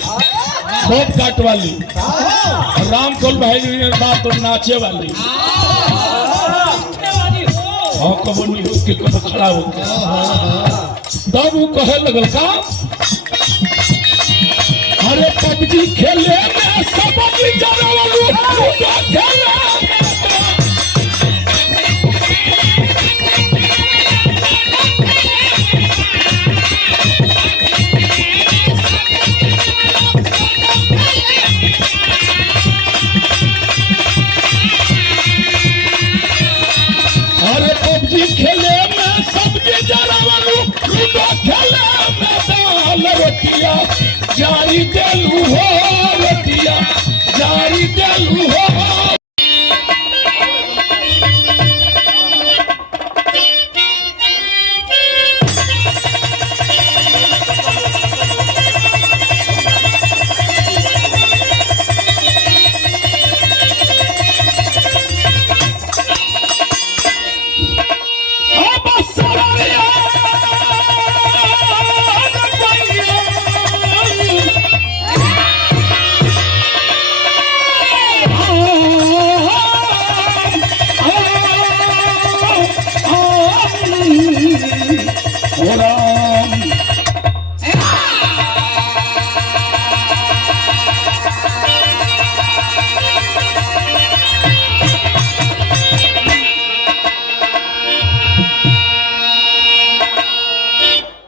बहुत काट वाली राम कोल भाई बात तो नाचे वाली हाँ कबो नहीं हो के कबो खड़ा हो तब वो कहे लगल का अरे पबजी खेले में सब बेचारा वालू खेले खेले में सबके जरा वालू लूडो खेले में दाल रोटिया जारी देलू हो रोटिया जारी देलू हो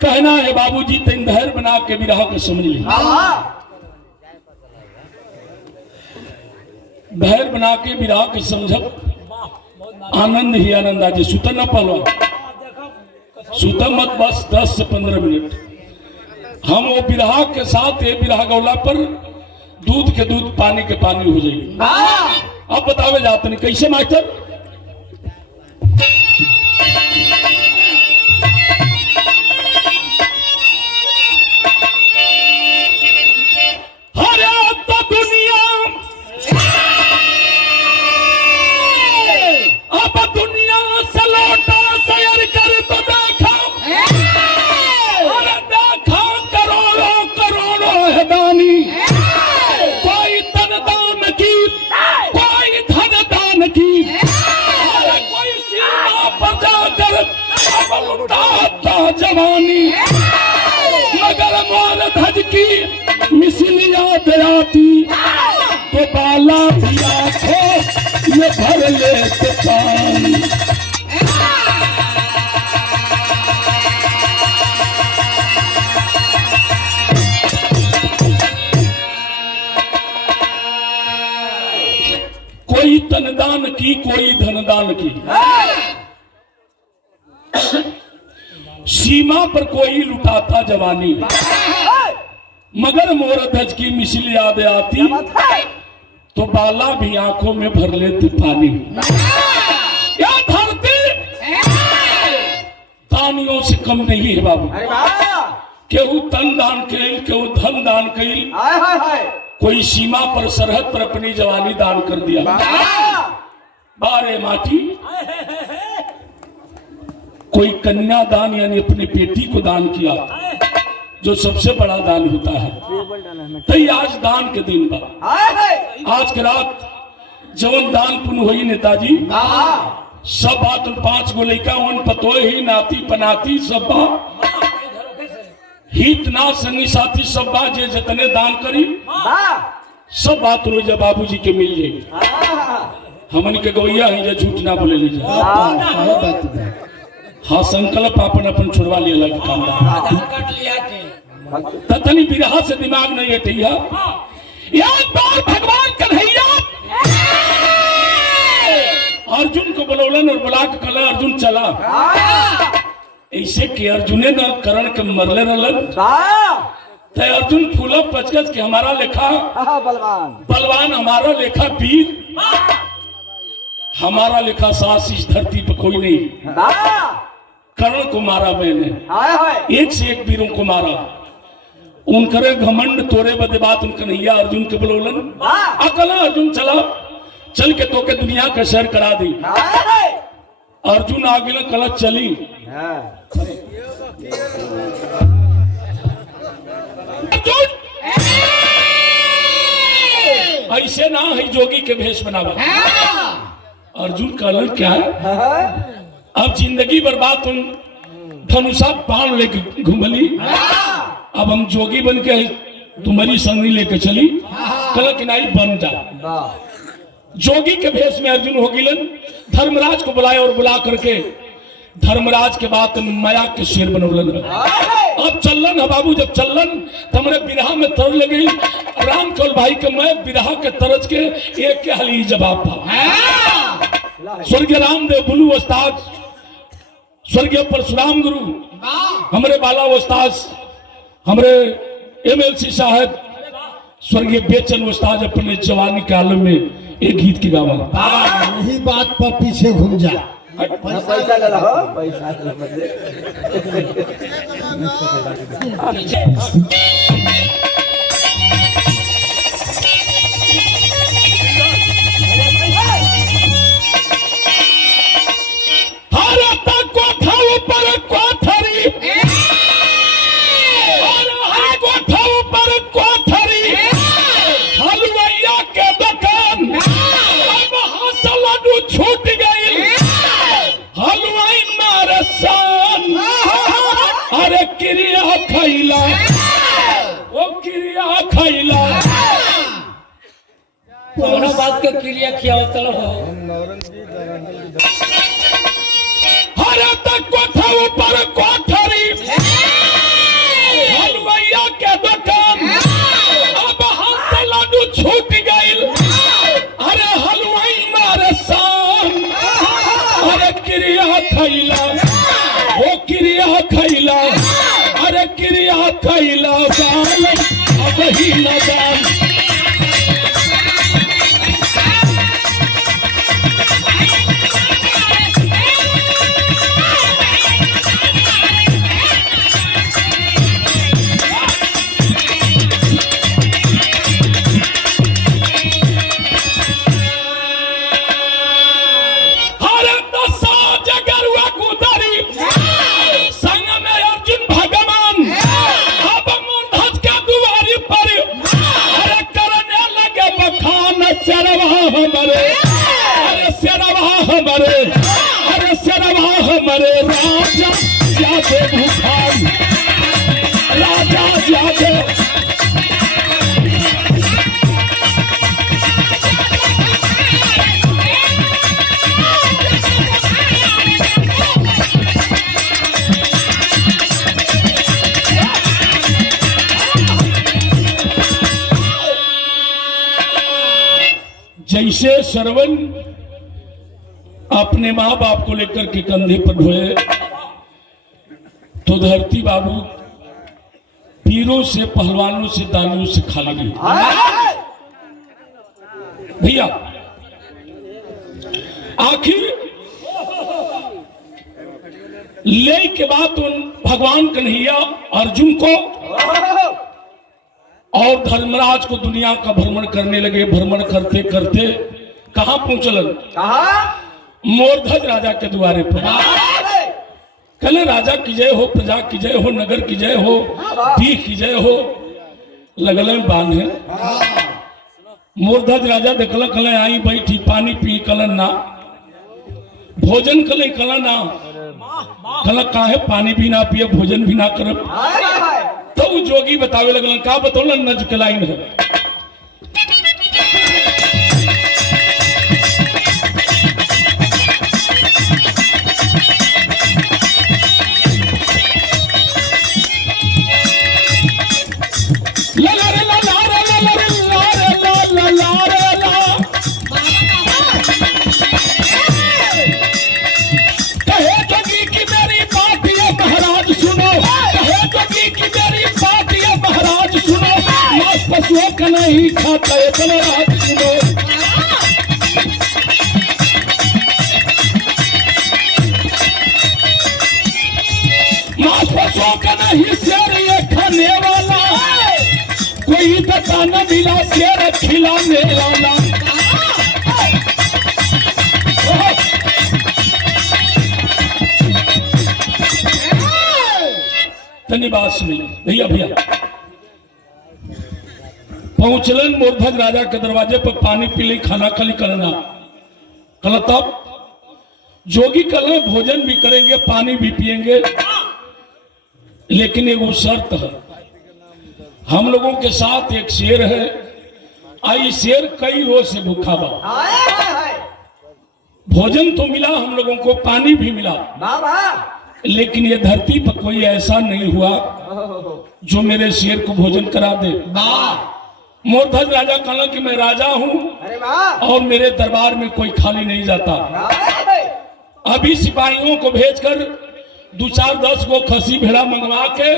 कहना है बाबूजी तीन धैर्य बना के विरह को समझ ली धैर्य बना के विरह के समझ आनंद ही आनंद आज सुत न पहलवान सुत मत बस 10 से 15 मिनट हम वो विरह के साथ ये विरह गौला पर दूध के दूध पानी के पानी हो जाएगी। अब बतावे जाते नहीं कैसे मास्टर जवानी मगर मोर धज की मिसलिया दयाती तो बाला भी आंखों ये भर ले तो पानी कोई तनदान की कोई धनदान की सीमा पर कोई लुटाता जवानी मगर मोर धज की मिसल याद आती तो बाला भी आंखों में भर लेती पानी। या धरती दानियों से कम नहीं है बाबू केहू तन दान कईल केहू धन दान कईल कोई सीमा पर सरहद पर अपनी जवानी दान कर दिया बारे माटी कोई कन्यादान यानी अपनी बेटी को दान किया जो सबसे बड़ा दान होता है। तो आज दान के दिन बा आज के रात जवन दान पुण्य हुई नेताजी सब बात 5 गो लड़का वन पतो ही नाती पनाती सब बा हित ना संगी साथी सब बा जे जतने दान करी सब बात रोजा बाबूजी के मिल जाएगी हमन के गवैया है झूठ ना बोले लीजिए हाँ संकल्प अपन अपन छुड़वा लिया लगे काम तनी बिरहा से दिमाग नहीं हटिया एक बार भगवान कन्हैया अर्जुन को बुलौलन और बुला के कल अर्जुन चला ऐसे कि अर्जुने न करण के मरले रहलन तो अर्जुन फूला पचकस के हमारा लेखा बलवान हमारा लेखा वीर हमारा लेखा सास इस धरती पर कोई नहीं कर्ण को मारा मैंने एक से एक वीरों को मारा उनकरे घमंड तोरे बदे बात उन कन्हैया अर्जुन के बुलौलन अकला अर्जुन चला चल के तो के दुनिया का सैर करा दी अर्जुन आगे कला चली अर्जुन ऐसे ना है जोगी के भेष बनावा। अर्जुन कहलन क्या है, अब जिंदगी बर्बाद तुम धनुषा पान लेके घूमली, अब हम जोगी बन के तुम्हारी संगी लेके चली। कल किनाई बन जा। जोगी के भेष में अर्जुन हो गिलन, धर्मराज को बुलाए और बुला करके धर्मराज के बाद माया के शेर बनौलन। अब चलन है बाबू, जब चलन तो हमने बिरहा में तर लगे राम कौल भाई के मैं बिरहा के तरज के एक के हली जवाब था। स्वर्गीय रामदेव बुलू उस्ताद, स्वर्गीय परशुराम गुरु, हमारे बाला उस्ताद, हमारे MLC साहब, स्वर्गीय बेचन उस्ताद अपने जवानी के आलम में एक गीत की गावा। यही बात पर पीछे घूम जा। पैसा ले लो, पैसा कोनो बात के क्रिया खियाओ तल हो। हरे तक कोठा ऊपर कोठरी, हलवैया के दुकान, अब हाथ से लाडू छूट गइल। अरे हलवाई मारे शान, अरे क्रिया खैला, वो क्रिया खैला, अरे क्रिया खैला गाल अब ही न जान। हमारे राजा जादे भूखान, राजा जादे जैसे श्रवण अपने माँ बाप को लेकर के कंधे पर ढोए, तो धरती बाबू पीरों से, पहलवानों से, दानियों से खाली नहीं। भैया आखिर ले के बाद उन भगवान कन्हैया अर्जुन को और धर्मराज को दुनिया का भ्रमण करने लगे। भ्रमण करते करते कहां पहुंचलन? मोरध्वज राजा के द्वारे पर। कल राजा की जय हो, प्रजा की जय हो, नगर की जय हो, दीख की जय हो, लगल बांधे। मोरध्वज राजा देखल, कल आई बैठी पानी पी, कल ना भोजन कल, कल ना कल काहे पानी भी ना पिए, भोजन भी ना करब। तो वो जोगी बतावे लगल, का बतौलन नज के लाइन है। पशुओं का नहीं खाता है, चलो रात सुनो। मांस पशुओं का नहीं, शेर ये खाने वाला, कोई बताना मिला शेर खिलाने वाला। धन्यवाद सुनिए भैया। भैया पहुंचलन मोरध्वज राजा के दरवाजे पर पानी पी ली, खाना खाली करना कल तब जोगी कल भोजन भी करेंगे, पानी भी पिएंगे, लेकिन एक शर्त है, हम लोगों के साथ एक शेर है, आई शेर कई रोज से भूखा बा, भोजन तो मिला हम लोगों को, पानी भी मिला, लेकिन ये धरती पर कोई ऐसा नहीं हुआ जो मेरे शेर को भोजन करा दे। मोरध्वज राजा कहला कि मैं राजा हूं और मेरे दरबार में कोई खाली नहीं जाता। अभी सिपाहियों को भेजकर 2-4-10 को खसी भेड़ा मंगवा के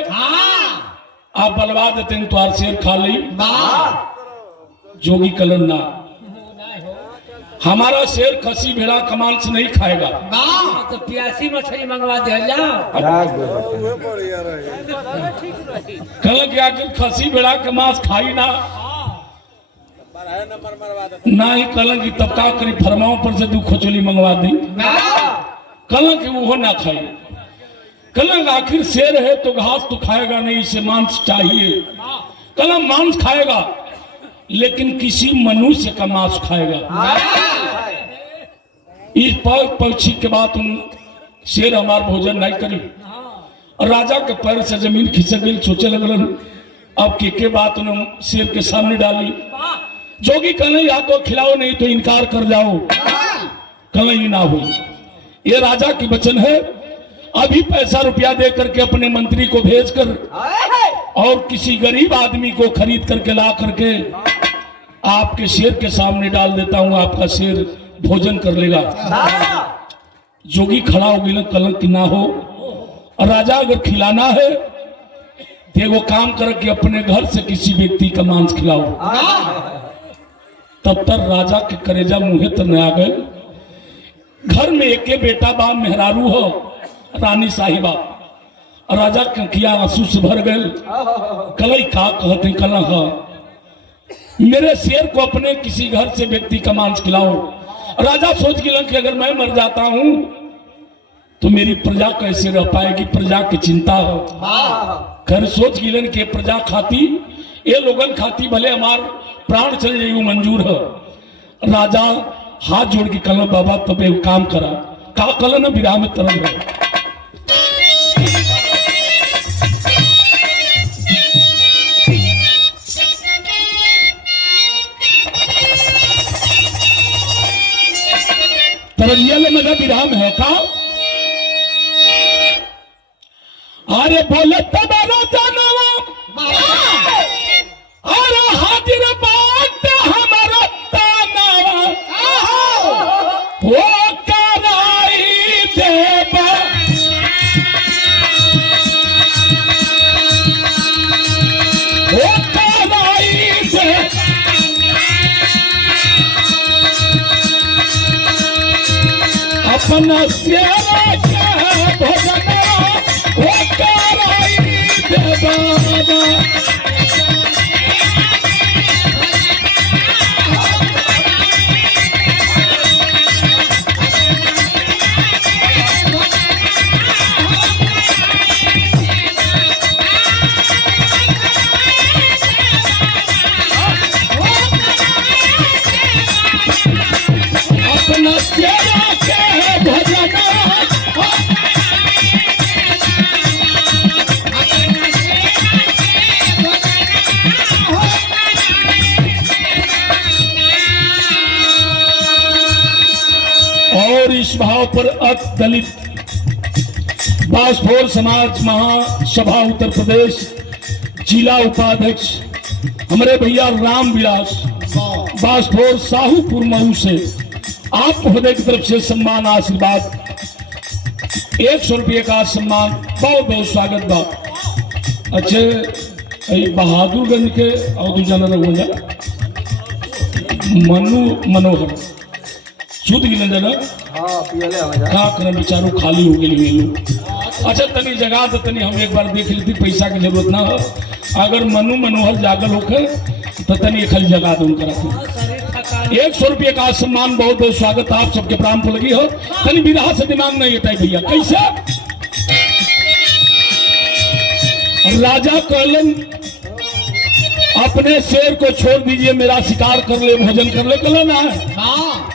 आप बलवा देते हैं, तो शेर खा ली। जोगी कलन ना, हमारा शेर खसी भेड़ा का मांस नहीं खाएगा। तो प्यासी मछली मंगवा दे कल के आखिर खसी भेड़ा का मांस खाई ना ही कल की तबका करी फरमाओं पर से 2 खचोली मंगवा दी, कल की वो ना खाई। कल आखिर शेर है तो घास तो खाएगा नहीं, इसे मांस चाहिए। कल मांस खाएगा लेकिन किसी मनुष्य का मांस खाएगा। इस पक्षी के बाद शेर हमार भोजन नहीं करी, राजा के पैर से जमीन खिसक गई, सोचे लगलन अब के बात उन्होंने शेर के सामने डाली। जोगी कहने या तो खिलाओ नहीं तो इनकार कर जाओ, कहने ही ना हो। ये राजा की वचन है, अभी पैसा रुपया दे करके अपने मंत्री को भेजकर और किसी गरीब आदमी को खरीद करके ला करके आपके शेर के सामने डाल देता हूं, आपका शेर भोजन कर लेगा। जोगी खड़ा हो गया, कलंक ना हो। और राजा अगर खिलाना है तो वो काम करके अपने घर से किसी व्यक्ति का मांस खिलाओ। तब तक राजा के करेजा मुंहे तर न आ गए। घर में एक बेटा बा, मेहरारू हो रानी साहिबा। राजा के किया आंसू से भर गए। कलई का कहते कला मेरे शेर को अपने किसी घर से व्यक्ति का मांस खिलाओ। राजा सोच गिलन कि अगर मैं मर जाता हूं तो मेरी प्रजा कैसे रह पाएगी, प्रजा की चिंता हो। खैर सोच गिलन के प्रजा खाती, ये लोगन खाती भले हमार प्राण चल जाइए मंजूर है। राजा हाथ जोड़ के कल बाबा तब एक काम करा, का कल न विराह में तरल रहे। तरलिया मजा विराम है का, अरे बोले तबारा जानवा, अरे हाजिर बात हमारा ताना, वो कराई देवा, वो कराई देवा, अपना शेर के भोजन वो कराई देवा। अपना शेर के भोजन और इस भाव पर दलित बासफोर समाज महासभा उत्तर प्रदेश जिला उपाध्यक्ष हमारे भैया राम विलास बासफोर साहूपुर मऊ से आप महोदय की तरफ से सम्मान आशीर्वाद 100 रुपये का सम्मान, बहुत बहुत स्वागत बा। अच्छे बहादुरगंज के और दूसरा रघुजा मनु मनोहर शुद्ध गिन जना का करना बेचारो खाली हो गई। अच्छा तनी जगह तो तनी हम एक बार देख लेती, पैसा की जरूरत ना हो। अगर मनु मनोहर जागल होकर तो तनी खाली जगह दूं करा 100 रुपये का सम्मान, बहुत बहुत स्वागत आप सबके प्राण को लगी हो। तनी विराह से दिमाग नहीं होता है भैया कैसे। राजा कहलन अपने शेर को छोड़ दीजिए, मेरा शिकार कर ले, भोजन कर ले, कल ना है। हाँ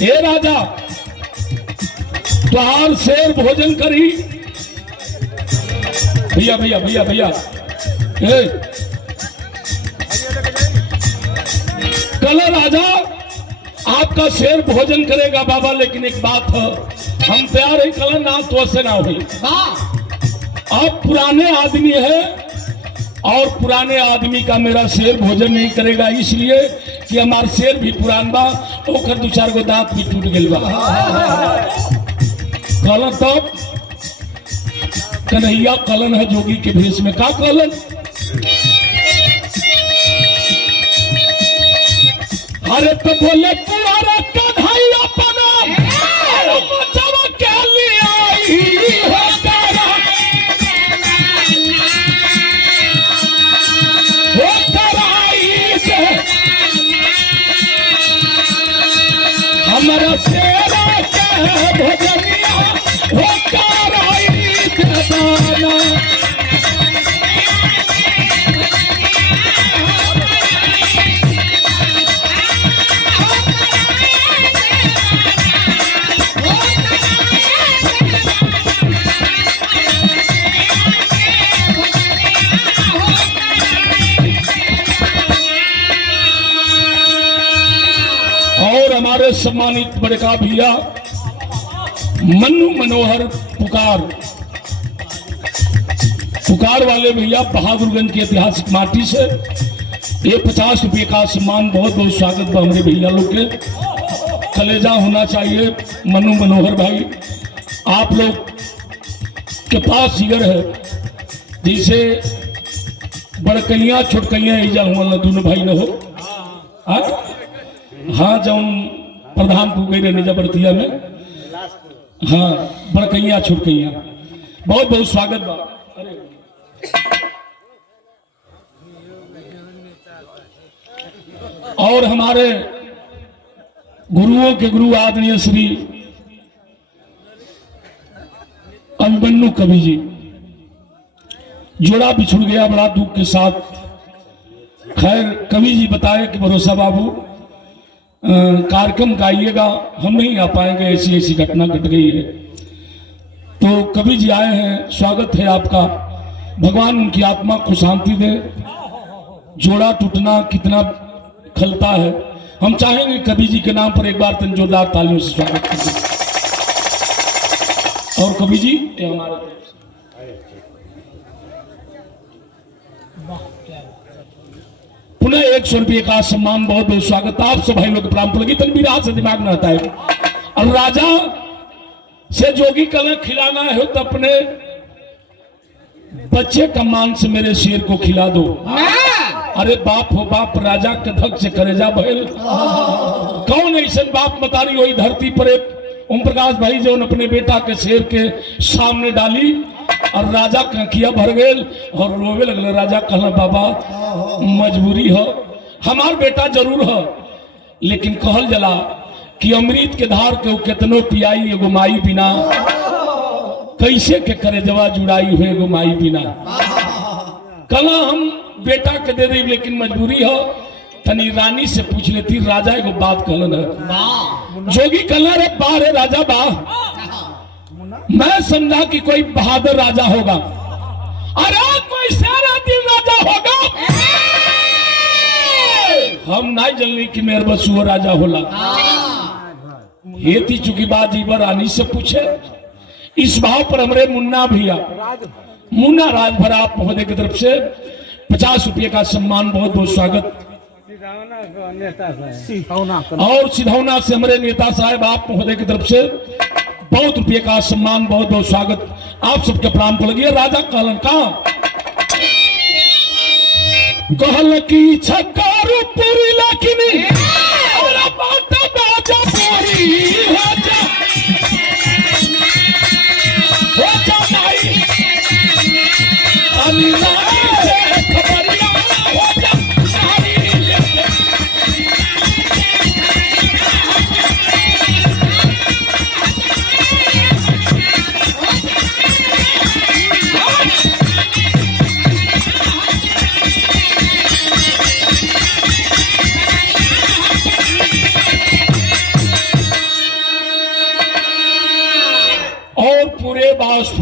हे राजा, तुहार शेर भोजन करी। भैया भैया भैया भैया, कल राजा आपका शेर भोजन करेगा बाबा, लेकिन एक बात है, हम तैयार है, कल ना तो से ना हुई। आप पुराने आदमी है और पुराने आदमी का मेरा शेर भोजन नहीं करेगा, इसलिए कि हमार शेर भी पुरान बा, ओकर 2-4 गो दांत भी टूट गइल बा। कलन तब कन्हैया कलन है जोगी के भेष में, का कलन? अरे तो बोले तुम्हारा कन्हैया पना बचावा के लिए आई हो तारा, हो कराई से हमारा शेरा के भजनिया हो कराई देवाना। और हमारे सम्मानित बड़का भैया मन्नू मनोहर पुकार वाले भैया बहादुरगंज की ऐतिहासिक माटी से ये 50 रुपये का सम्मान, बहुत बहुत स्वागत बा हमारे भैया लोग के। कलेजा होना चाहिए मन्नू मनोहर भाई, आप लोग के पास जिगर है, जैसे बड़कैया छोटकैया ऐजा हुआ दोनों भाई न हो। हाँ जौन प्रधान गई रहे जबरतिया में, हाँ बड़कैया छोटकैया, बहुत बहुत स्वागत बा। और हमारे गुरुओं के गुरु आदरणीय श्री अभिमन्यु कवि जी, जोड़ा बिछुड़ गया बड़ा दुख के साथ। खैर कवि जी बताए कि भरोसा बाबू कार्यक्रम का आइएगा, हम नहीं आ पाएंगे, ऐसी ऐसी घटना घट गई है। तो कवि जी आए हैं, स्वागत है आपका, भगवान उनकी आत्मा को शांति दे। जोड़ा टूटना कितना खलता है, हम चाहेंगे कवि जी के नाम पर एक बार तन जोरदार तालियों से स्वागत करें। और कवि जी ये हमारे पुनः 100 रुपये का सम्मान, बहुत बहुत स्वागत। आप सब भाई लोग के प्राण लगी तन भी रात से दिमाग में रहता है। और राजा से जोगी कल खिलाना है तो अपने बच्चे का मांस मेरे शेर को खिला दो। अरे बाप हो बाप, राजा के धक से करेजा भइल। कौन ऐसा बाप मतारी हुई धरती पर एक ओम प्रकाश भाई जो अपने बेटा के शेर के सामने डाली और राजा कखिया भर गए और रोवे लगल। राजा कहला बाबा मजबूरी हो, हमार बेटा जरूर हो, लेकिन कहल जला कि अमृत के धार के कितनो पियाई एगो माई बिना, कैसे के करे जवा जुड़ाई हुए एगो माई बिना। कला हम बेटा के दे दी, लेकिन मजबूरी हो, तनी रानी से पूछ लेती। राजा एगो बात कहलन है, जोगी कहला रे बा रे राजा बा, मैं समझा कि कोई बहादुर राजा होगा, अरे कोई सारा दिन राजा होगा, हम नहीं जानली कि मेरे बसुआ राजा होला। हेती चुकी बात जीवा रानी से पूछे। इस भाव पर हमारे मुन्ना भैया, मुन्ना राजभर आप महोदय की तरफ से 50 रुपये का सम्मान, बहुत बहुत स्वागत। और सिधौना से हमारे नेता साहब आप महोदय की तरफ से बहुत रुपये का सम्मान, बहुत बहुत स्वागत। आप सबके प्राण पर लगिए। राजा कहलन का कहल की छकारू पूरी लेकिन बात बाजा पूरी हो जा नहीं खबरिया हो जा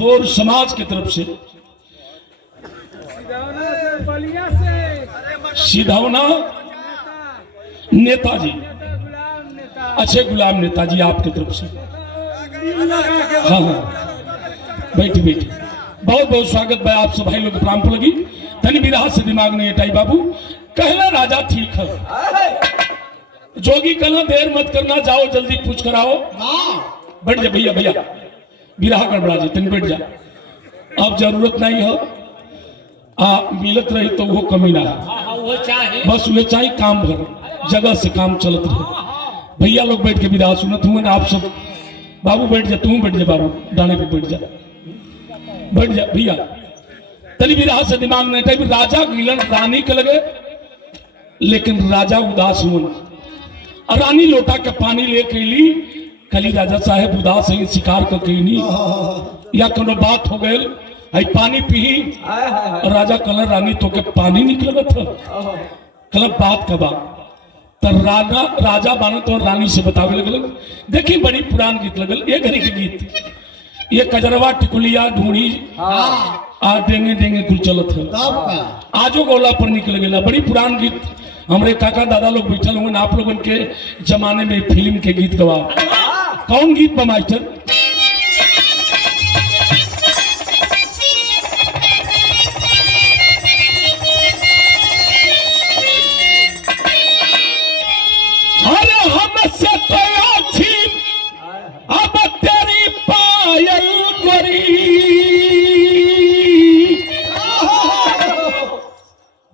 और समाज की तरफ से सिधौना नेताजी, अच्छे गुलाम नेताजी आपकी तरफ से। हाँ हाँ बैठे बैठे, बहुत बहुत स्वागत भाई आप सब भाई लोग प्राण को लगी। धनी विराह से दिमाग नहीं हटाई बाबू, कहना राजा ठीक है, जोगी कहना देर मत करना, जाओ जल्दी पूछ कर आओ। बैठ जा भैया, भैया विराह गड़बड़ा जी, तुम बैठ जा, अब जरूरत नहीं है, मिलत रही तो वो कमी ना है, बस वे चाहिए काम भर जगह से काम चलत रहे। भैया लोग बैठ के विराह सुनत हुए ना आप सब। बाबू बैठ जा, तू बैठ जा बाबू, दाने पे बैठ जा, बैठ जा भैया। तनी विराह से दिमाग नहीं था, राजा गिलन रानी के लगे, लेकिन राजा उदास हुए, और रानी लोटा के पानी ले कैली, कली राजा साहेब उदास है, शिकार को कैनी या कोनो बात हो गए, आई पानी पी। राजा कल रानी तो के पानी निकल था, कल बात का बात तो राजा बानो तो रानी से बतावे लगल। देखिए बड़ी पुरान गीत लगल, ये घड़ी के गीत, ये कजरवा टिकुलिया ढूंढी आ देंगे देंगे कुल चलत है, आजो गोला पर निकल गया, बड़ी पुरान गीत। हमारे काका दादा लोग बैठल हुए, आप लोगों के जमाने में फिल्म के गीत गवा। कौन गीत बा मास्टर? अरे हमसे तो अच्छी अब तेरी पायल गोरी,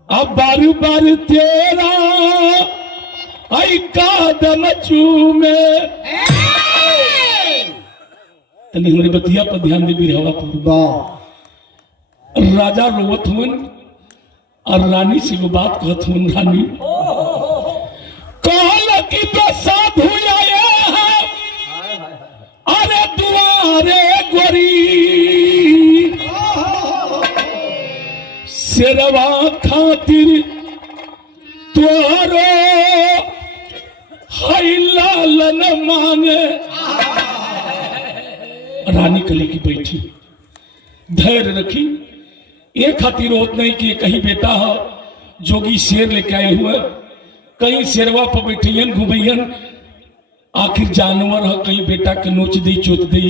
अब बार बार तेरा आई कदम चूमे। तनी हमारी बतिया पर ध्यान दे, बिरहवा पर। राजा रोवत हुन और रानी से वो बात कहत हुन, रानी कहल कि तो साधु आए हैं, अरे दुआरे गोरी, शेरवा खातिर तोरो हाय लालन मांगे। रानी कली की बैठी, धैर्य रखी, एक खातिर होत नहीं कि कहीं बेटा है जोगी शेर लेके आए हुए, कहीं शेरवा पर बैठियन घुमैयन, आखिर जानवर है, कहीं बेटा के नोच दी चोट दी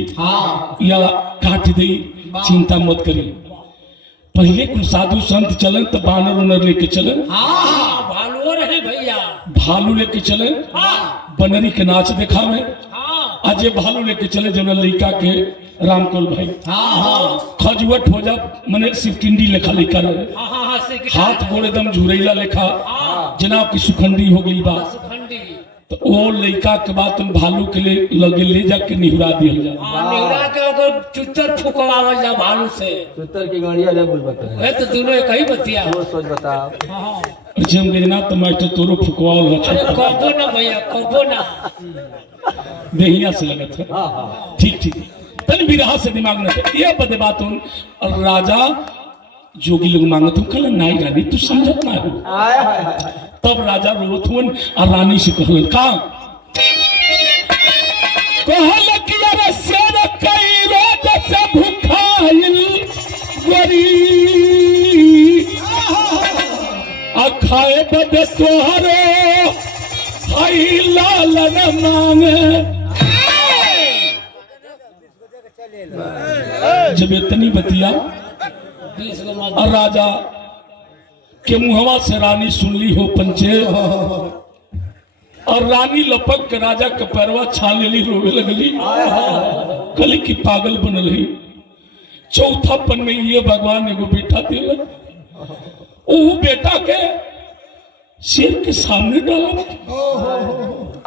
या काट दी, चिंता मत करी। पहले कुछ साधु संत चलन तो बानर उनर लेके चले, भालू रहे भैया, भालू लेके चले, बनरी के नाच देखा में, आज ये भालू लेके चले जब लड़का के रामकोल भाई खजुवट हो जा, मने सिफकिंडी लेखा लेखा रहे, हाथ गोड़ एकदम झुरैला लेखा जनाब की सुखंडी हो गई बात। तो वो लड़का के बाद तुम भालू के लिए लगे ले जाके निहुरा दिया जा, निहुरा के ओकर चुत्तर फुकवावल जा भालू से, चुत्तर की गड़िया ले बोल बता है तो दोनों एक ही बतिया, वो सोच बता। अच्छा हम गिरना तो मास्टर तोरो फुकवाल हो, अरे कबो ना भैया, कबो ना, देहिया से लगत है। ठीक ठीक, तन विरह से दिमाग न थे, ये बदे बात उन। और राजा जोगी लोग मांगत हूँ, कल नाई रानी तू समझत ना हो। तब राजा रोवत हुन और रानी से कहल का कहल कि अरे शेर कई रोज से भूखाइल गोरी, आ खाए बदे तोहरो हाय लालन मांगे। जब इतनी बतिया और राजा के मुहवा से रानी सुन ली हो पंचे, और रानी लपक के राजा के पैरवा छान ली, रोवे लगली, कली की पागल बनल ही। चौथापन में ये भगवान एगो बेटा दिल, वो बेटा के शेर के सामने डाला।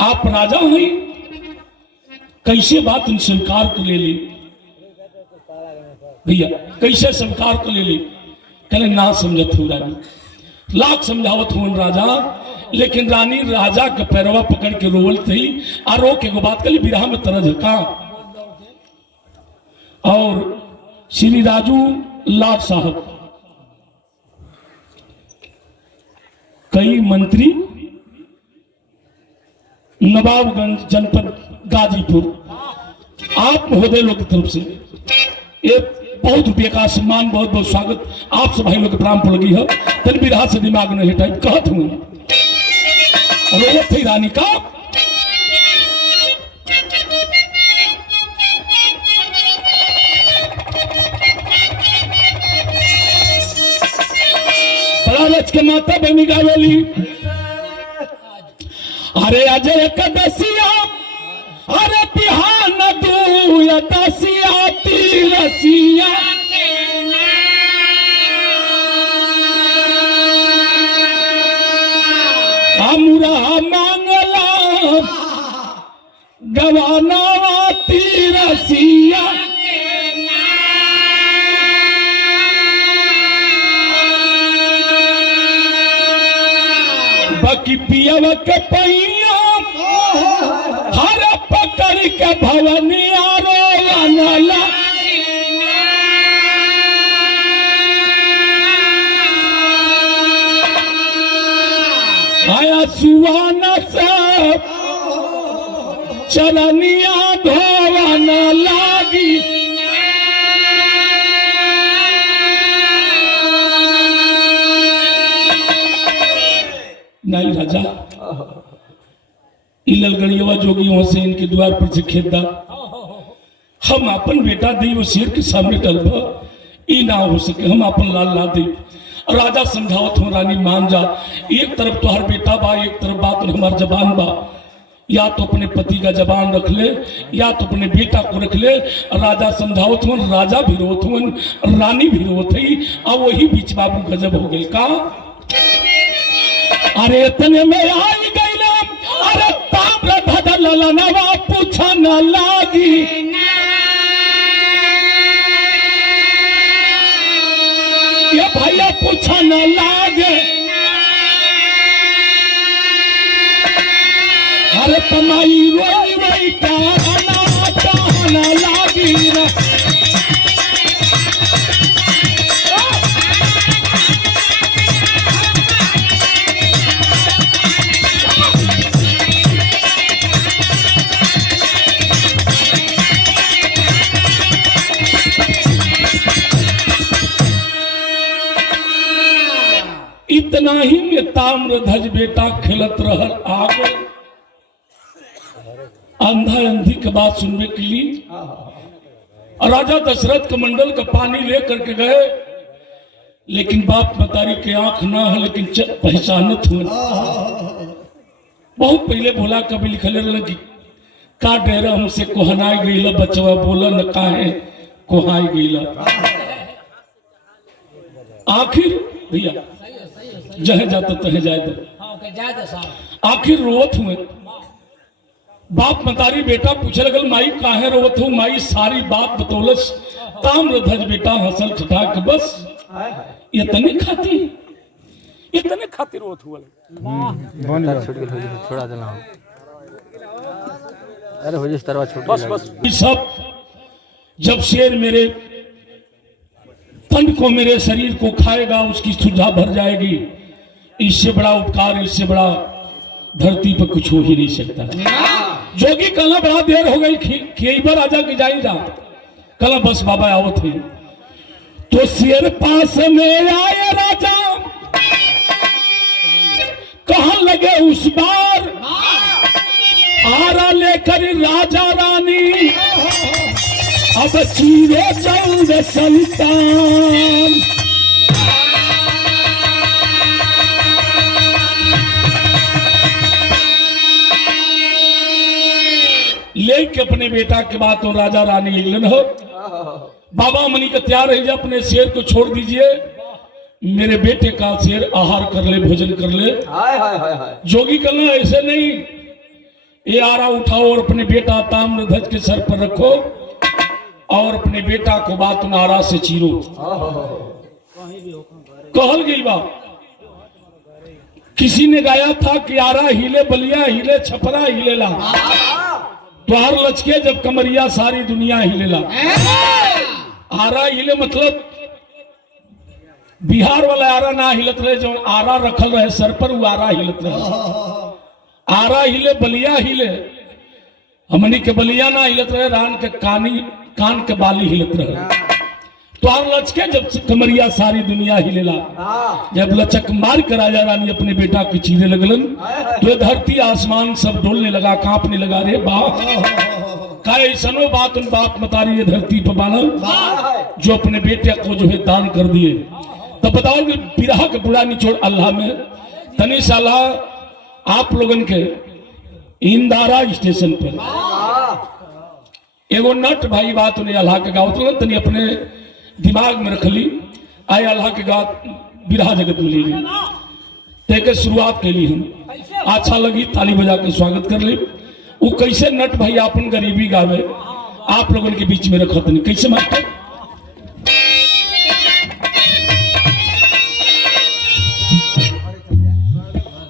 आप राजा हैं, कैसे बात उन स्वीकार को ले ली भैया, कैसे स्वीकार को ले ली? कहले ना समझत हूँ रानी, लाख समझावत हूँ राजा, लेकिन रानी राजा के पैरवा पकड़ के रोवल थी। आरो के गो बात कली बिरहा में तरज का। और श्री राजू लाट साहब कई मंत्री नवाबगंज जनपद गाजीपुर, आप महोदय लोग की तरफ से एक बहुत रुपये का सम्मान, बहुत बहुत स्वागत आप सब भाई लोग के प्राण पर लगी है। तन विधा से दिमाग नहीं हटाई कहत हूँ रोवत थी रानी का लालच के माता बनी गावेली। अरे अजय कदसिया अरे बिहान दूया दसिया तीरसिया हमरा मांगला गवाना तीरसिया बाकी पियव के पैया हर पकड़ के भवनिया रोवनला आया सुवान से चलनिया धोवन लागी। नहीं राजा ललगड़िया जोगी वहां से इनके द्वार पर से खेदा हम अपन बेटा दी वो शेर के सामने टलबा ई ना हो सके, हम अपन लाल ला दे। राजा समझावत हो रानी मान जा, एक तरफ तो हर बेटा बा, एक तरफ बात हमार जबान बा, या तो अपने पति का जबान रख ले या तो अपने बेटा को रख ले। राजा समझावत हो, राजा भी रोत हो, रानी भी रोत ही, अब वही बीच बाबू गजब हो गई का। अरे इतने में आई गई ना, अरे ताम्र धदल ललनवा पूछा न लागी। ये भैया पूछा न लागे, अरे तमाई रोई रोई कहना लागी ना। इतना ही में ताम्रध्वज बेटा खेलत रहल आगे। अंधा अंधी के बात सुनने के लिए राजा दशरथ के मंडल का पानी लेकर के गए, लेकिन बाप मतारी के आंख ना है लेकिन पहचानत हुए। बहुत पहले भोला कभी लिखले लगी का डेरा हमसे कोहनाई गई, बचवा बोला न काहे कोहाई गई। आखिर भैया जहे जाता तहे जाए, आखिर रोवत हुए। बाप मतारी बेटा पूछे लगल माई काहे रोवत हूँ, माई सारी बात बतौलस। ताम्रध्वज बेटा हंसल ठठाक बस इतने खातिर रोवत हुआ। छोड़ा देना अरे हो तरवा छोड़ बस बस सब जब शेर मेरे तन को मेरे शरीर को खाएगा उसकी सुधा भर जाएगी। इससे बड़ा उपकार, इससे बड़ा धरती पर कुछ हो ही नहीं सकता। जोगी कहना बड़ा देर हो गई, खेईबर आजा की जाई जा। कहला बस बाबा आओ थे। तो शेर पास में आए राजा, कहाँ लगे उस बार आरा लेकर राजा रानी, अब चीरे चौद संतान। लेके अपने बेटा के बात हो राजा रानी इंग्लैंड हो। बाबा मनी का तैयार है, अपने शेर को छोड़ दीजिए, मेरे बेटे का शेर आहार कर ले, भोजन कर ले। जोगी कहना ऐसे नहीं, ये आरा उठाओ और अपने बेटा ताम्रध्वज के सर पर रखो और अपने बेटा को बात नारा से चीरो। कहल गई बात, किसी ने गाया था कि आरा हिले बलिया हिले छपरा हिलेला, द्वार लचके जब कमरिया सारी दुनिया हिलेला। आरा हिले मतलब बिहार वाला आरा ना हिलत रहे, जो आरा रखल रहे सर पर वो आरा हिलत रहे। आरा हिले बलिया हिले, हमनी के बलिया ना हिलत रहे, रान के कान के बाली हिलत रहे। त्वार लचके जब कमरिया सारी दुनिया हिलेला। जब लचक मार कर राजा रानी अपने बेटा की चीरे लगलन तो धरती आसमान सब डोलने लगा, कांपने लगा। रे बाप का ऐसनो बात उन बाप मतारी ये धरती पर बाना जो अपने बेटे को जो है दान कर दिए। तो बताओ कि बिरहा के बुरा निचोड़ अल्लाह में तनी साला आप लोगन के इंदारा स्टेशन पर एगो नट भाई बात उन्हें अल्लाह के गाँव तो तनी अपने दिमाग में रख ली। आए अल्लाह के गात बिरहा जगत में ले ते शुरुआत के लिए हम अच्छा लगी, ताली बजा के स्वागत कर ली। वो कैसे नट भाई अपन गरीबी गावे आप लोगों के बीच में रखत नहीं कैसे मास्टर।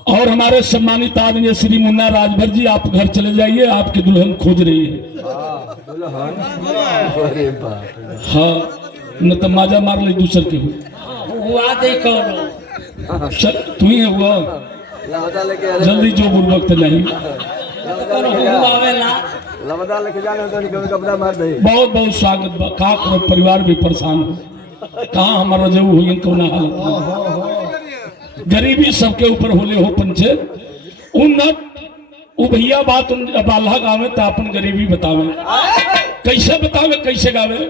और हमारे सम्मानित आदरणीय श्री मुन्ना राजभर जी, आप घर चले जाइए, आपकी दुल्हन खोज रही है। हाँ न तो माजा मार ले दूसर के हुआ दे कौन तू ही है हुआ जल्दी जो बुर्बक तो नहीं। बहुत बहुत स्वागत का परिवार भी परेशान हो कहाँ हमारा जब हुई कौन हालत गरीबी सबके ऊपर होले हो पंचे उन उ भैया बात अब अल्लाह गावे तो अपन गरीबी बतावे कैसे बतावे कैसे गावे।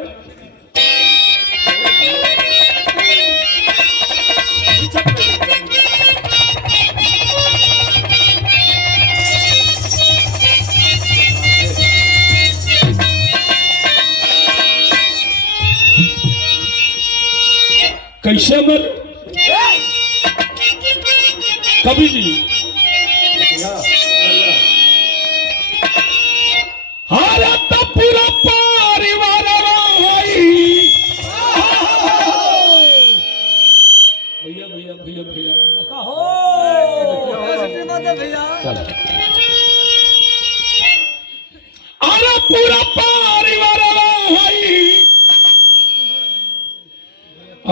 कैसे मर कभी जी हारा तो पूरा परिवार भैया भैया भैया भैया अरे पूरा परिवार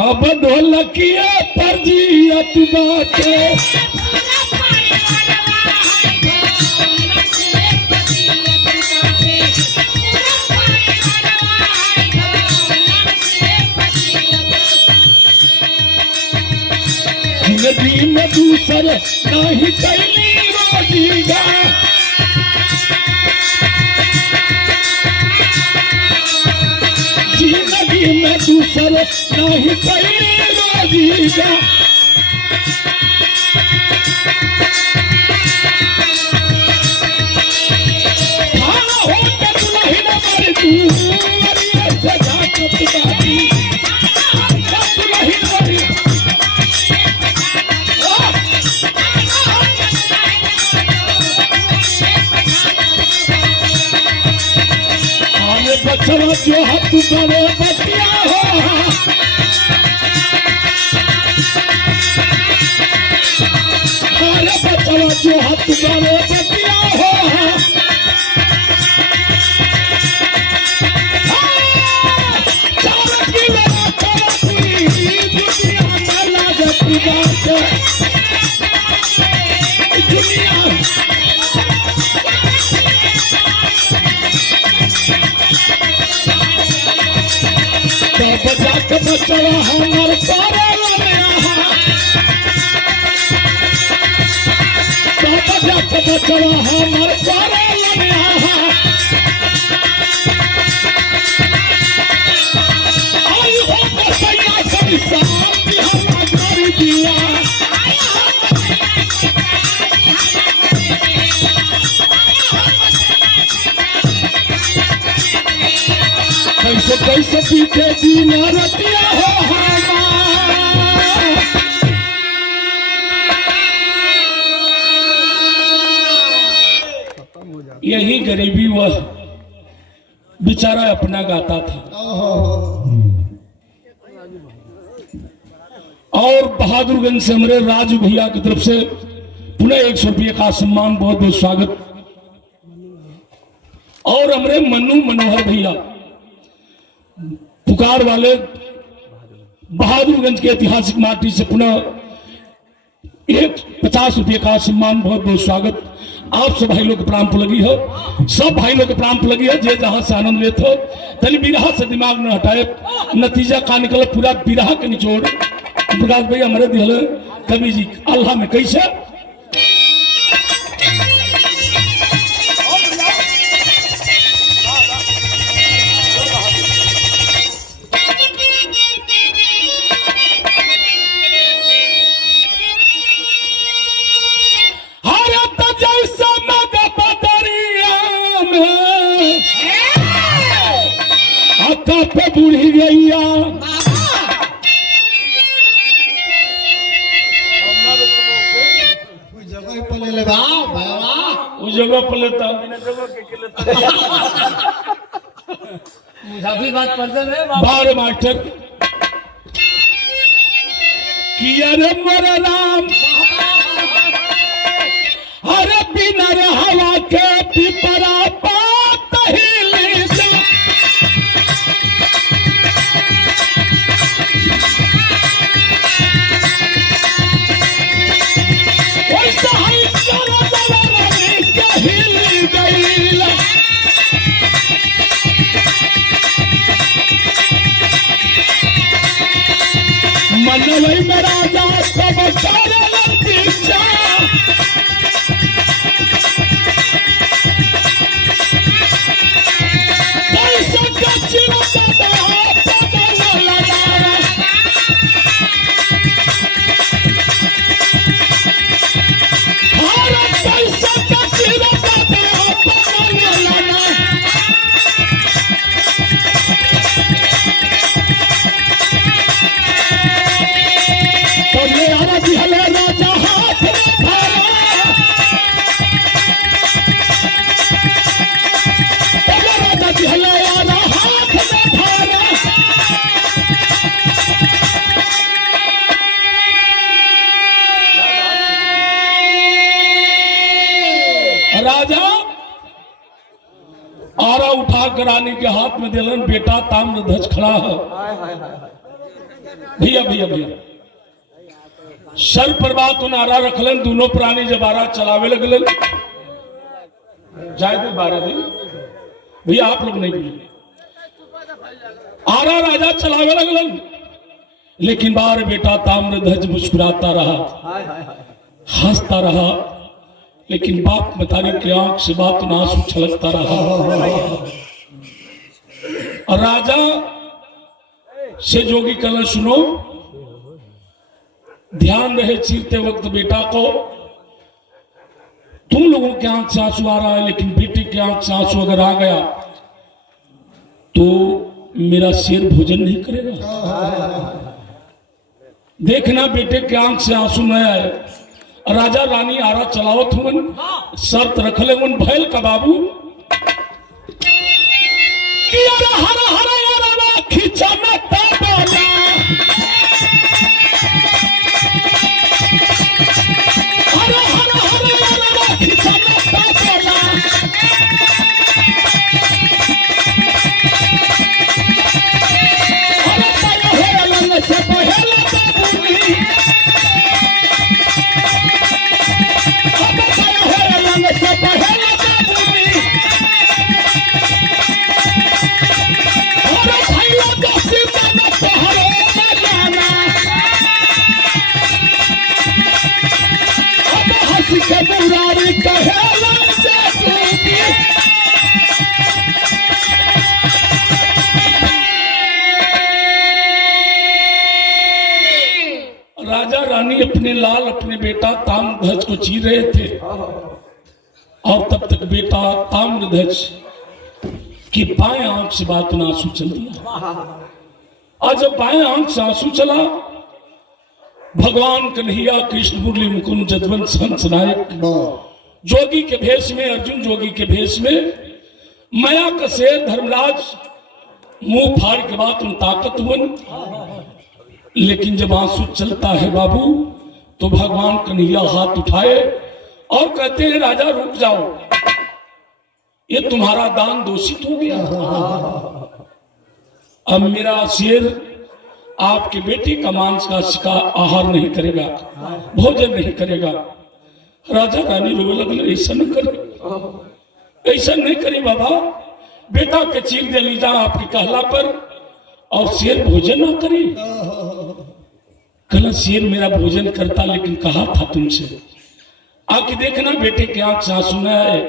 अब ढोलकिया पर जियत बाटे जिंदगी में दूसर नहीं कैली रोजीगा जिंदगी में दूसर नहीं कैली रोजीगा खाना हो तक नहीं न मर तू अरिया सजा कपदारी तक नहीं मरी बचवा जो हाथ करे बतिया हो अरे बचवा जो हाथ करे बतिया हो चार किलो करा पूरी दुनिया में लागत बात दुनिया बचा के बचवा हमार बचा के बचवा हमार आई हो बसैया कभी शांति हमार कर दिया कैसे कैसे पीछे दिन रतिया हो यही गरीबी वह बेचारा अपना गाता था। और बहादुरगंज से हमारे राजू भैया की तरफ से पुनः 100 रुपये का सम्मान, बहुत बहुत स्वागत। और हमारे मन्नू मनोहर भैया पुकार वाले बहादुरगंज के ऐतिहासिक माटी से पुनः एक 50 रुपये का सम्मान, बहुत बहुत स्वागत। आप सब भाई लोग के प्राण पर लगी हो, सब भाई लोग के प्राण पर लगी हो, जे जहां से आनंद लेते हो तनी बिरहा से दिमाग न हटाए। नतीजा का निकले पूरा बिरहा के निचोड़। प्रकाश भाई हमारे दिल कवि जी अल्लाह में कैसे पे बूढ़ी गैया जगह पर ले ले वो जगह पर लेता मुसाफिर बात करते में बार मास्टर किया रे मोरे राम, अरे बिना रे हवा के पिपरा पात हिली से मनवई में राजा सब सारे लड़की पैसा का चिरता पैसा का चिरता राजा हाथ में धारा, राजा जी हले आना हाथ में धारा। राजा आरा उठा कर रानी के हाथ में दिलन, बेटा ताम्रध्वज खड़ा है। भैया भैया भैया सर पर बात नारा रखलन, दोनों प्राणी जब आरा चलावे लगलन, जाए 12 दिन भैया आप लोग नहीं बोले, आरा राजा चलावे लगलन, लेकिन बार बेटा ताम्रध्वज मुस्कुराता रहा, हंसता रहा, लेकिन बाप मतारी की आंख से बात आंसू छलकता रहा। और राजा से जोगी कहना, सुनो ध्यान रहे चीरते वक्त बेटा को, तुम लोगों के आंख से आंसू आ रहा है, लेकिन बेटे के आंख से आंसू अगर आ गया तो मेरा शेर भोजन नहीं करेगा। देखना बेटे के आंख से आंसू न आए। राजा रानी आरा चलावत हुन, शर्त रख ले उन भैल का बाबू कि हरा हरा हरा खींचा न ताबला, राजा रानी अपने लाल अपने बेटा ताम्रध्वज को चीर रहे थे, और तब तक बेटा ताम्रध्वज की बाएं आंख से बात आंसू चल दिया। और जब बाएं आंख से आंसू चला, भगवान कन्हैया कृष्ण मुरली मुकुंद जदवंत हंस नायक जोगी के भेष में, अर्जुन जोगी के भेष में, माया का शेर धर्मराज मुंह फाड़ के बात उन ताकत हुन। लेकिन जब आंसू चलता है बाबू, तो भगवान कन्हैया हाथ उठाए और कहते हैं राजा रुक जाओ, ये तुम्हारा दान दोषित हो गया। अब मेरा शेर आपके बेटे का मांस का शिकार आहार नहीं करेगा, भोजन नहीं करेगा। राजा रानी रोने लगल, ऐसा न करे, ऐसा नहीं करे बाबा, बेटा के चीर दे लीजा आपके कहला पर, और शेर भोजन ना करे। कहला शेर मेरा भोजन करता, लेकिन कहा था तुमसे आके देखना बेटे की आंख से आंसू न है।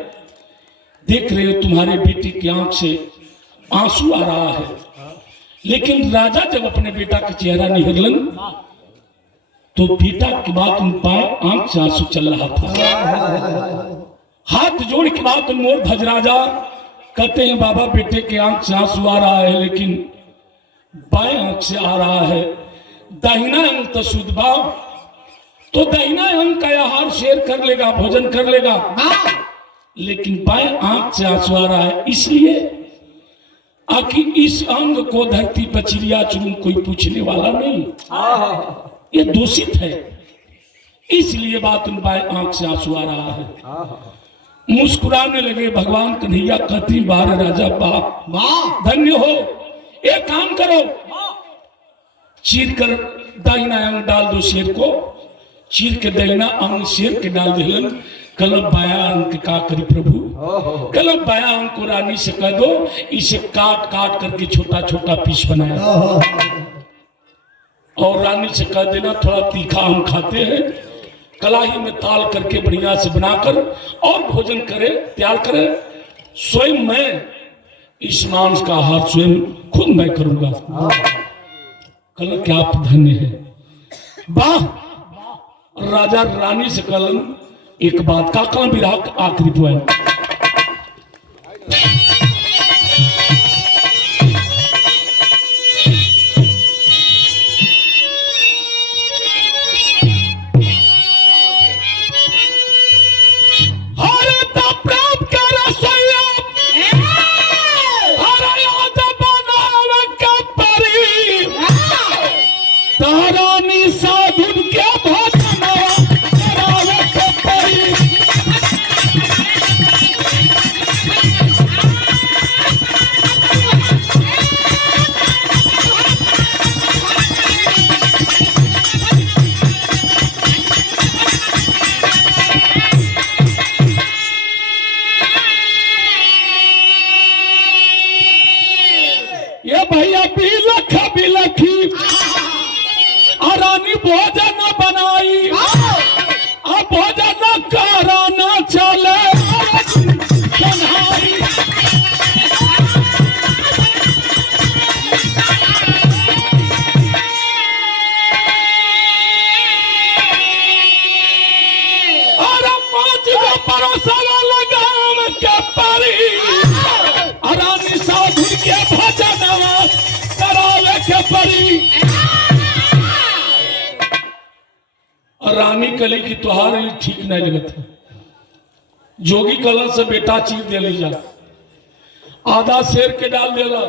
देख रहे हो तुम्हारे बेटे की आंख से आंसू आ रहा है, लेकिन राजा जब अपने बेटा का चेहरा निहरलन तो बेटा की बात उन पाए आंख से आंसू चल रहा था। हाथ जोड़ के बात मोर भज राजा कहते हैं बाबा बेटे के आंख से आंसू आ रहा है, लेकिन बाएं आंख से आ रहा है। दाहिना अंग तो शुद्ध बा, तो दाहिना अंग का आहार शेर कर लेगा, भोजन कर लेगा, लेकिन बाएं आंख से आंसू आ रहा है। इसलिए आखिर इस अंग को धरती पर चिड़िया चुरुंग कोई पूछने वाला नहीं, ये दूषित है, इसलिए बात उन बाएं आंख से आंसू आ रहा है। मुस्कुराने लगे भगवान कन्हैया, कहती बार राजा बाप धन्य हो, एक काम करो, चीर कर दाहिना अंग डाल दो शेर को, चीर के दाहिना अंग शेर के डाल दिलन। कलब बाया अंग का करी प्रभु, कलब बाया अंग को रानी से कह दो इसे काट काट करके छोटा छोटा पीस बनाया, और रानी से कह देना थोड़ा तीखा हम खाते हैं, कलाही में ताल करके बढ़िया से बनाकर और भोजन करे, तैयार करे। स्वयं मैं इस मांस का आहार स्वयं खुद मैं करूंगा। कल क्या आप धन्य है। वाह, राजा रानी से कल एक बात का कल विराग आखिरी पॉइंट। भोजन बनाई, अब भोजन कराना चले कन्हाई। और 5 गो परोसा लगाम के परी, रानी साधु के भोजन करावे के परी। रानी कली की तुहार ही ठीक नहीं लगता, जोगी कलन से बेटा चीर दे लीजा, आधा शेर के डाल देला,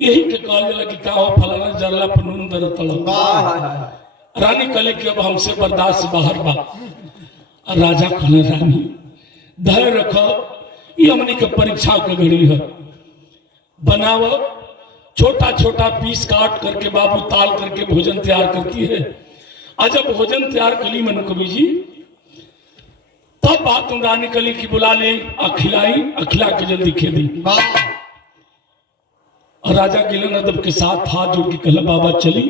यही के कह देला कि का हो फलाना जरला पनून दर तला। रानी कली की अब हमसे बर्दाश्त बाहर बा। राजा कहले रानी धैर्य रखो, ये हमनी के परीक्षा के घड़ी है, बनाव छोटा छोटा पीस काट करके बाबू ताल करके भोजन तैयार करती है। जब भोजन तैयार कली मनु कवि जी, तब बात रानी कली की बुला ले, खिलाई, खिला के जल्दी खेदी। और राजा गिलन अदब के साथ हाथ जोड़ के कहला बाबा चली,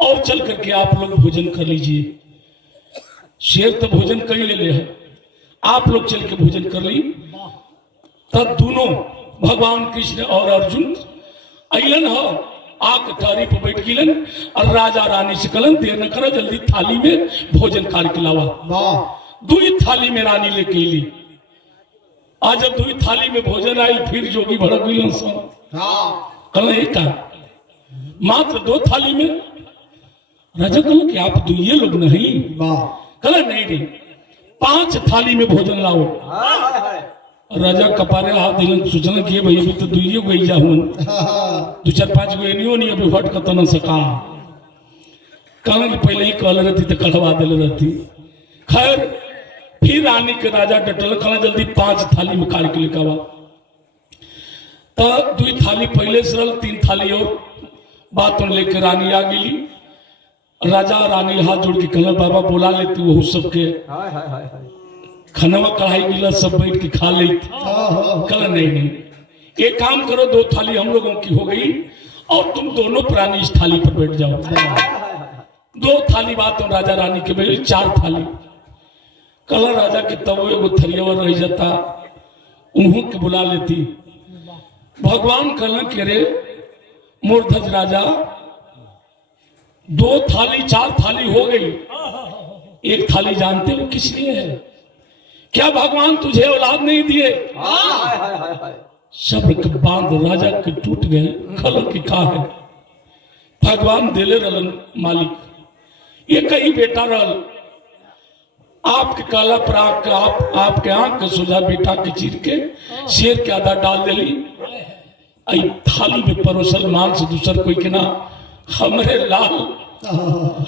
और चल करके आप लोग भोजन कर लीजिए। शेर तो भोजन कर ही ले है, आप लोग चल के भोजन कर ली। तब दोनों भगवान कृष्ण और अर्जुन अलन हो आक थारी पर बैठ गिलन, और राजा रानी से कलन देर न करो, जल्दी थाली में भोजन काट के लावा। दुई थाली में रानी लेके ली। आज जब दुई थाली में भोजन आई, फिर जोगी भड़क गिलन सो कल एक मात्र 2 थाली में। राजा कल कि आप दुइये लोग नहीं, कल नहीं रे 5 थाली में भोजन लाओ। राजा कपारे हाथ दिलन, सोचल कि भाई अभी तो दुइये गई जा हूं, 2-4-5 गो एनियो नहीं, अभी हट कत न सका। कहना कि पहले ही कहल रहती तो कढ़वा दिल रहती। खैर फिर रानी के राजा डटल, कहना जल्दी 5 थाली में काट के लेकर आवा। तो 2 थाली पहले से 3 थाली और बात लेके रानी आ गई। राजा रानी हाथ जोड़ के कहला बाबा बोला ले तू वो सबके खनवा कढ़ाई गिला सब बैठ के खा ले। कल नहीं एक काम करो, 2 थाली हम लोगों की हो गई और तुम दोनों प्राणी इस थाली पर बैठ जाओ। 2 थाली बात और राजा रानी के बैठ 4 थाली। कल राजा के तब वो थरियावर रह जाता, उन्हों के बुला लेती। भगवान कहला के रे मूर्धज राजा 2 थाली 4 थाली हो गई, 1 थाली जानते हो किस लिए है? क्या भगवान तुझे औलाद नहीं दिए? सब्र के बांध राजा के टूट गए। खल की का है भगवान दिले रहलन मालिक, ये कहीं बेटा रहल आपके काला पर आपके आंख के सोझा बेटा के चीर के शेर के आधा डाल देली। आई थाली में परोसल मान से दूसर कोई के ना हमरे लाल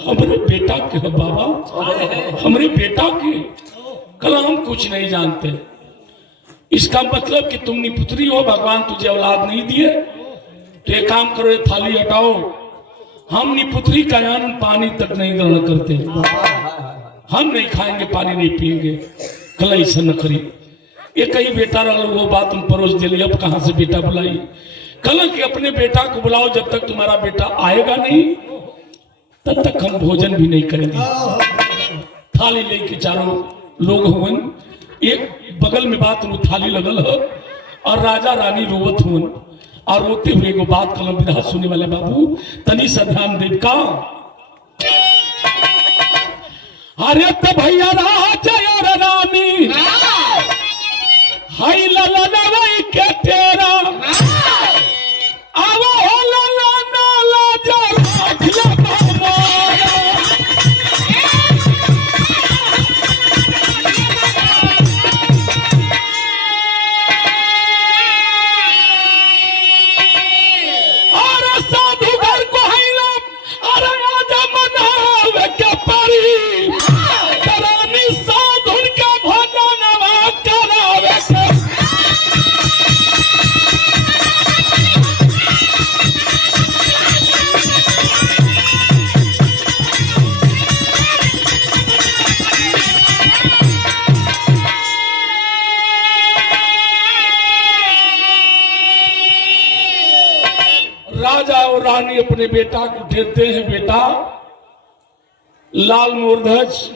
हमरे बेटा के है बाबा, हमरे बेटा के। कल हम कुछ नहीं जानते, इसका मतलब कि तुम निपुत्री हो, भगवान तुझे औलाद नहीं दिए। तो एक काम करो, ये थाली हटाओ, हम निपुत्री का अन्न पानी तक नहीं ग्रहण करते, हम नहीं खाएंगे पानी नहीं पिएंगे। कल ऐसा न करी। ये कहीं बेटा रहा वो बात तुम परोस दिली, अब कहां से बेटा बुलाई? कल कि अपने बेटा को बुलाओ, जब तक तुम्हारा बेटा आएगा नहीं तब तक हम भोजन भी नहीं करेंगे। थाली लेके चारों लोग हुए, एक बगल में बात थाली लगल है और राजा रानी रोवत हुए और रोते हुए को बात कलम विधा सुनने वाले बाबू तनी सा ध्यान दे का। अरे तो भैया राजा और रानी हाई ललनवई के तेरा आवो हो ललना लाजा राखला मारा। अरे साधु घर को हैला अरे आजा मनावे के परी रानी साधु के भजनवा करावे के। राजा और रानी अपने बेटा को ढेरते हैं, बेटा लाल मूर्धज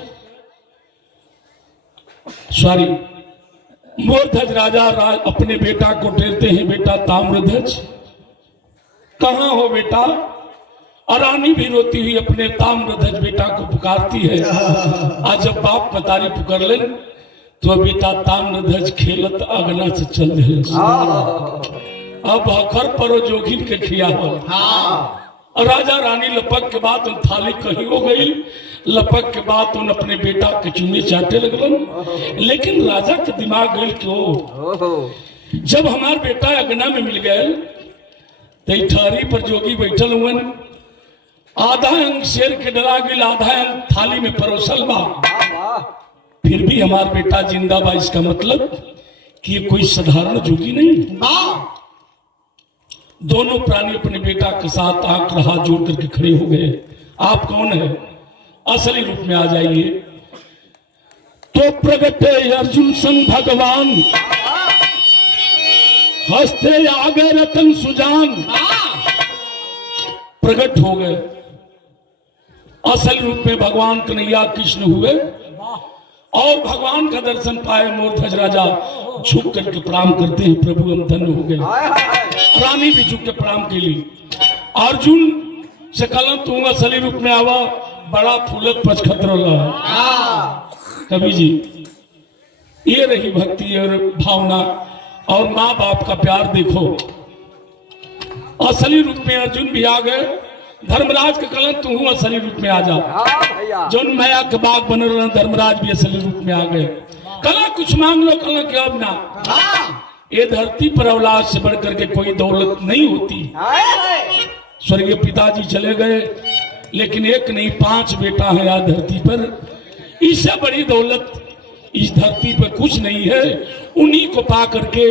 मूर्धज राजा अपने बेटा को ढेरते हैं, बेटा ताम्रध्वज कहाँ हो बेटा? और रानी भी रोती हुई अपने ताम्रध्वज बेटा को पुकारती है। आज जब बाप मतारी पुकार ले तो बेटा ताम्रध्वज खेलत अगला से चल रहे। अब हखर परो जोगिन के खिया हो। राजा रानी लपक के बाद उन थाली कहीं हो गई, लपक के बाद उन अपने बेटा के चुन्नी चाटे लगलन। लेकिन राजा के दिमाग गई क्यों? जब हमार बेटा अगना में मिल गए तो ठहरी पर जोगी बैठल हुए, आधा अंग शेर के डरा गई, आधा अंग थाली में परोसल बा, फिर भी हमार बेटा जिंदा बा। इसका मतलब कि ये कोई साधारण जोगी नहीं। दोनों प्राणी अपने बेटा के साथ आंख हाथ जोड़ करके खड़े हो गए। आप कौन है? असली रूप में आ जाइए। तो प्रगटे अर्जुन संग भगवान, हंसते आगे रतन सुजान। प्रकट हो गए, असल रूप में भगवान कन्हैया कृष्ण हुए और भगवान का दर्शन पाए। मूर्धज राजा झुक करके प्रणाम करते हैं, प्रभु हम धन्य हो गए। रानी भी झुक के प्रणाम के लिए अर्जुन से कलम तू असली रूप में आवा, बड़ा फूलत पचखतर कवि जी। ये रही भक्ति और भावना और माँ बाप का प्यार। देखो असली रूप में अर्जुन भी आ गए। धर्मराज के कलम तू असली रूप में आ जा। जो माया के बाग बन रहे धर्मराज भी असली रूप में आ गए। कला कुछ मांग लो, कला क्या अब ना। ये धरती पर औलाद से बढ़कर के कोई दौलत नहीं होती। स्वर्गीय पिताजी चले गए लेकिन एक नहीं 5 बेटा है आज धरती पर। इससे बड़ी दौलत इस धरती पर कुछ नहीं है। उन्हीं को पा करके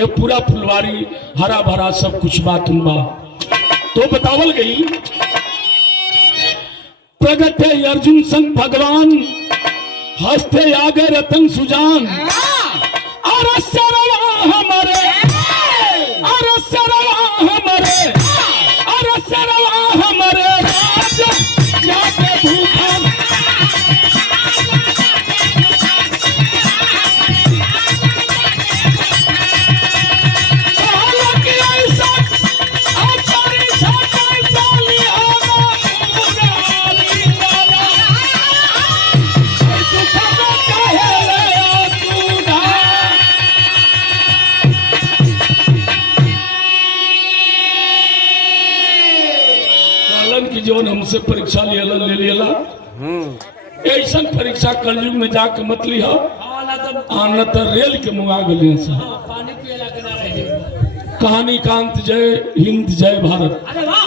ये पूरा फुलवारी हरा भरा सब कुछ बात उनबा। तो बतावल गई प्रगट है अर्जुन संग भगवान हंसते आगे रतन सुजान अरे सरवा हमारे अरे सरवा हमारे अरे सरवा हमारे राज जाके भूखा की जीवन हमसे परीक्षा ले लिया ऐसा परीक्षा कलयुग में जाके मत लिया आना तो रेल के मुंगा गले पानी पियला के ना रहे। कहानी कांत जय हिंद जय भारत। अरे वाह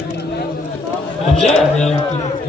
अब जाए